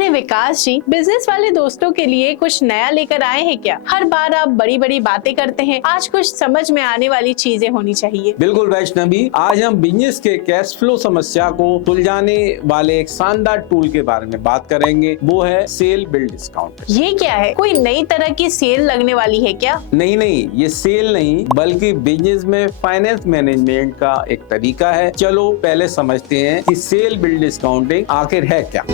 अरे विकास जी, बिजनेस वाले दोस्तों के लिए कुछ नया लेकर आए हैं क्या? हर बार आप बड़ी बड़ी बातें करते हैं, आज कुछ समझ में आने वाली चीजें होनी चाहिए। बिल्कुल वैष्णवी, आज हम बिजनेस के कैश फ्लो समस्या को सुलझाने वाले एक शानदार टूल के बारे में बात करेंगे। वो है सेल बिल डिस्काउंट। ये क्या है? कोई नई तरह की सेल लगने वाली है क्या? नहीं, ये सेल नहीं बल्कि बिजनेस में फाइनेंस मैनेजमेंट का एक तरीका है। चलो पहले समझते हैं कि सेल बिल डिस्काउंटिंग आखिर है क्या।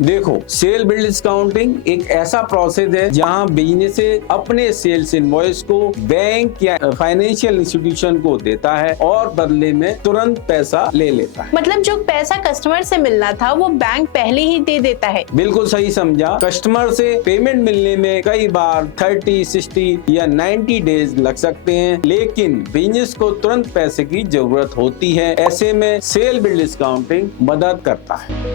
देखो, सेल बिल डिस्काउंटिंग एक ऐसा प्रोसेस है जहां बिजनेस अपने सेल्स इनवॉइस को बैंक या फाइनेंशियल इंस्टीट्यूशन को देता है और बदले में तुरंत पैसा ले लेता है। मतलब जो पैसा कस्टमर से मिलना था वो बैंक पहले ही दे देता है। बिल्कुल सही समझा। कस्टमर से पेमेंट मिलने में कई बार 30, 60 या 90 डेज लग सकते हैं, लेकिन बिजनेस को तुरंत पैसे की जरूरत होती है। ऐसे में सेल बिल डिस्काउंटिंग मदद करता है।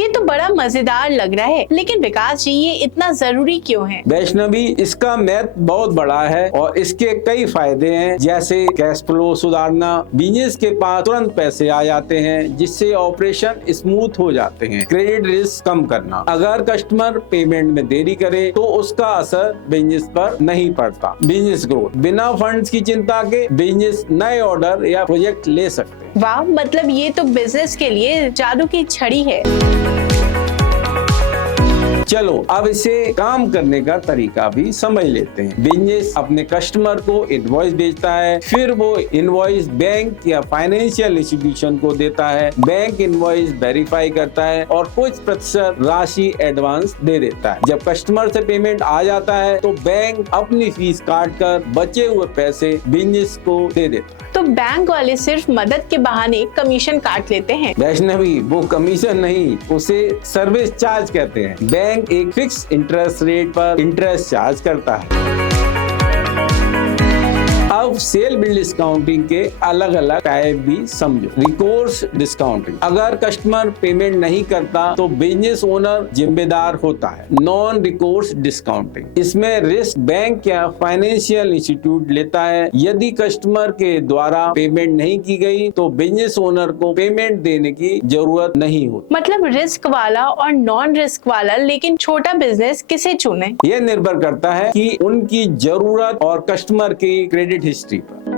ये तो बड़ा मजेदार लग रहा है, लेकिन विकास जी ये इतना जरूरी क्यों है? वैष्णवी, इसका महत्व बहुत बड़ा है और इसके कई फायदे हैं, जैसे कैश फ्लो सुधारना, बिजनेस के पास तुरंत पैसे आ जाते हैं जिससे ऑपरेशन स्मूथ हो जाते हैं, क्रेडिट रिस्क कम करना, अगर कस्टमर पेमेंट में देरी करे तो उसका असर बिजनेस पर नहीं पड़ता, बिजनेस ग्रोथ, बिना फंड्स की चिंता के बिजनेस नए ऑर्डर या प्रोजेक्ट ले सकते हैं। वाह, मतलब ये तो बिजनेस के लिए जादू की छड़ी है। चलो अब इसे काम करने का तरीका भी समझ लेते हैं। बिजनेस अपने कस्टमर को इनवॉइस भेजता है, फिर वो इनवॉइस बैंक या फाइनेंशियल इंस्टीट्यूशन को देता है। बैंक इनवॉइस वेरीफाई करता है और कुछ प्रतिशत राशि एडवांस दे देता है। जब कस्टमर से पेमेंट आ जाता है तो बैंक अपनी फीस काट कर बचे हुए पैसे बिजनेस को दे देता है। तो बैंक वाले सिर्फ मदद के बहाने कमीशन काट लेते हैं। वैष्णवी, वो कमीशन नहीं, उसे सर्विस चार्ज कहते हैं। बैंक एक फिक्स इंटरेस्ट रेट पर इंटरेस्ट चार्ज करता है। अब सेल बिल डिस्काउंटिंग के अलग अलग टाइप भी समझो। रिकोर्स डिस्काउंटिंग, अगर कस्टमर पेमेंट नहीं करता तो बिजनेस ओनर जिम्मेदार होता है। नॉन रिकोर्स डिस्काउंटिंग, इसमें रिस्क बैंक या फाइनेंशियल इंस्टीट्यूट लेता है। यदि कस्टमर के द्वारा पेमेंट नहीं की गई तो बिजनेस ओनर को पेमेंट देने की जरूरत नहीं होती। मतलब रिस्क वाला और नॉन रिस्क वाला, लेकिन छोटा बिजनेस किसे चुने? यह निर्भर करता है कि उनकी जरूरत और कस्टमर की क्रेडिट हिस्ट्री पर।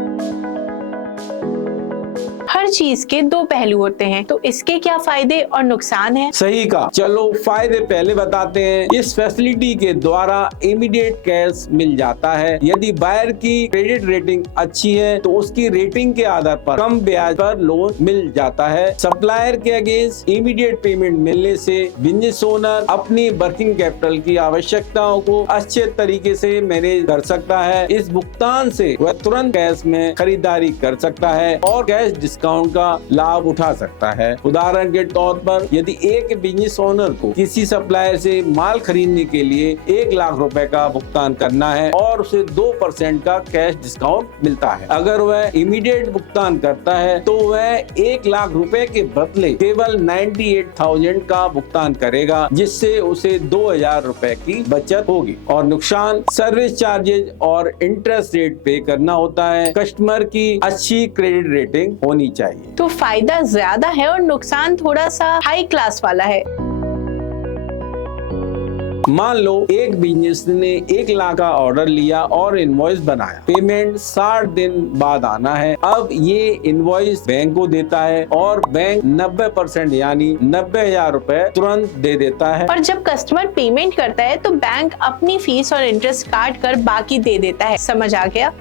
हर चीज के दो पहलू होते हैं, तो इसके क्या फायदे और नुकसान हैं? सही कहा। चलो फायदे पहले बताते हैं। इस फैसिलिटी के द्वारा इमीडिएट कैश मिल जाता है। यदि बायर की क्रेडिट रेटिंग अच्छी है तो उसकी रेटिंग के आधार पर कम ब्याज पर लोन मिल जाता है। सप्लायर के अगेंस्ट इमीडिएट पेमेंट मिलने से बिजनेस ओनर अपनी वर्किंग कैपिटल की आवश्यकताओं को अच्छे तरीके से मैनेज कर सकता है। इस भुगतान से वह तुरंत कैश में खरीदारी कर सकता है और कैश डिस्काउंट का लाभ उठा सकता है। उदाहरण के तौर पर यदि एक बिजनेस ओनर को किसी सप्लायर से माल खरीदने के लिए 1 लाख रुपए का भुगतान करना है और उसे 2% का कैश डिस्काउंट मिलता है, अगर वह इमीडिएट भुगतान करता है तो वह 1 लाख रुपए के बदले केवल 98,000 का भुगतान करेगा, जिससे उसे 2,000 रुपए की बचत होगी। और नुकसान, सर्विस चार्जेज और इंटरेस्ट रेट पे करना होता है। कस्टमर की अच्छी क्रेडिट रेटिंग होनी चाहिए। तो फायदा ज्यादा है और नुकसान थोड़ा सा हाई क्लास वाला है। मान लो एक बिजनेस ने 1 लाख का ऑर्डर लिया और इनवॉइस बनाया। पेमेंट 60 दिन बाद आना है। अब ये इनवॉइस बैंक को देता है और बैंक 90% यानी 90,000 रुपए तुरंत दे देता है। और जब कस्टमर पेमेंट करता है तो बैंक अपनी फीस और इंटरेस्ट काट कर बाकी दे देता है। समझ आ गया?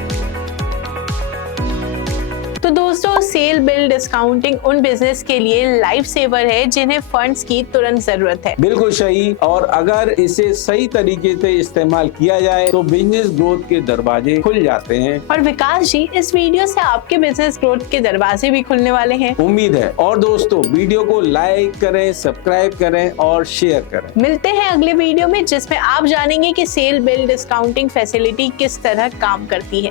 तो दोस्तों, सेल बिल डिस्काउंटिंग उन बिजनेस के लिए लाइफ सेवर है जिन्हें फंड्स की तुरंत जरूरत है। बिल्कुल सही। और अगर इसे सही तरीके से इस्तेमाल किया जाए तो बिजनेस ग्रोथ के दरवाजे खुल जाते हैं। और विकास जी, इस वीडियो से आपके बिजनेस ग्रोथ के दरवाजे भी खुलने वाले हैं, उम्मीद है। और दोस्तों, वीडियो को लाइक करें, सब्सक्राइब करें और शेयर करें। मिलते हैं अगले वीडियो में, जिसमें आप जानेंगे कि सेल बिल डिस्काउंटिंग फैसिलिटी किस तरह काम करती है।